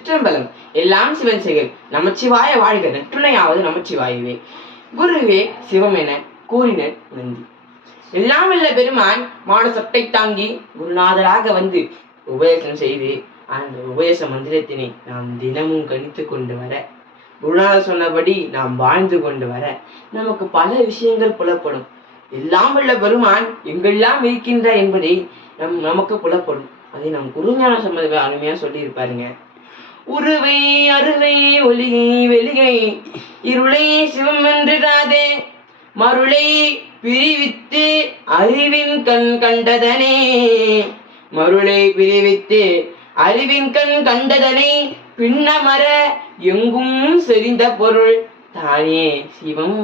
சிற்றம்பலம். எல்லாம் சிவன் செயல் நமச்சிவாய வாழ்க. நற்றுணையாவது நமச்சிவாயுவே. குருவே சிவம் என கூறினர் நந்தி எல்லாம் வல்ல பெருமான் மான சட்டை தாங்கி குருநாதராக வந்து உபதேசம் செய்து அந்த உபதேச மந்திரத்தினை நாம் தினமும் கணித்து கொண்டு வர குருநாதர் சொன்னபடி நாம் வாழ்ந்து கொண்டு வர நமக்கு பல விஷயங்கள் புலப்படும். எல்லாம் வல்ல பெருமான் எங்கெல்லாம் இருக்கின்ற என்பதை நம் நமக்கு புலப்படும். அதை நம் குருஞான சம்பந்த அருமையா சொல்லி இருப்பாருங்க உருவை அருவை ஒளியை வெளியை இருளை சிவம் என்றாதே மருளை பிரிவித்து அறிவின் கண் கண்டதனே. மருளை பிரிவித்து அறிவின் கண் கண்டதனை பின்னமர எங்கும் செறிந்த பொருள் தானே சிவம்.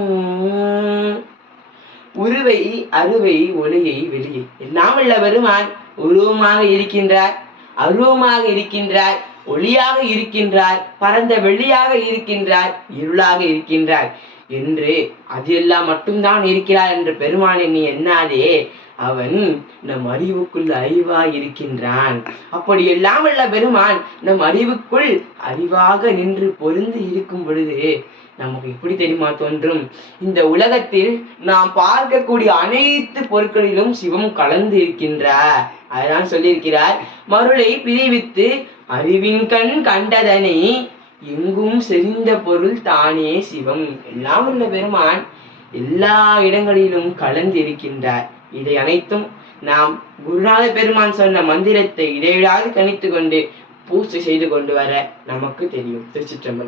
உருவை அருவை ஒளியை வெளியே. எல்லாம் உள்ள பெருமான் உருவமாக இருக்கின்றார் அருவமாக இருக்கின்றார். ஒளியாக இருக்கின்றார் பரந்த வெளியாக இருக்கின்றார் இருளாக இருக்கின்றார் என்று அதெல்லாம் மட்டும்தான் இருக்கிறார் என்று பெருமான் எண்ணி எண்ணாதே. அவன் நம் அறிவுக்குள் அறிவாய் இருக்கின்றான். அப்படி எல்லாம் உள்ள பெருமான் நம் அறிவுக்குள் அறிவாக நின்று பொருந்து இருக்கும் பொழுது நமக்கு எப்படி தெரியுமா தோன்றும்? இந்த உலகத்தில் நாம் பார்க்கக்கூடிய அனைத்து பொருட்களிலும் சிவம் கலந்து இருக்கின்றார் அதான் சொல்லியிருக்கிறார். மருளை பிரிவித்து அறிவின் கண் கண்டதனை எங்கும் செறிந்த பொருள் தானே சிவம். எல்லாம் உள்ள பெருமான் எல்லா இடங்களிலும் கலந்து இருக்கின்றார் இதை அனைத்தும் நாம் குருநாத பெருமான் சொன்ன மந்திரத்தை இடைவிடாது கணித்து கொண்டு பூஜை செய்து கொண்டு வர நமக்கு தெரியும். திருச்சிற்றம்பலம்.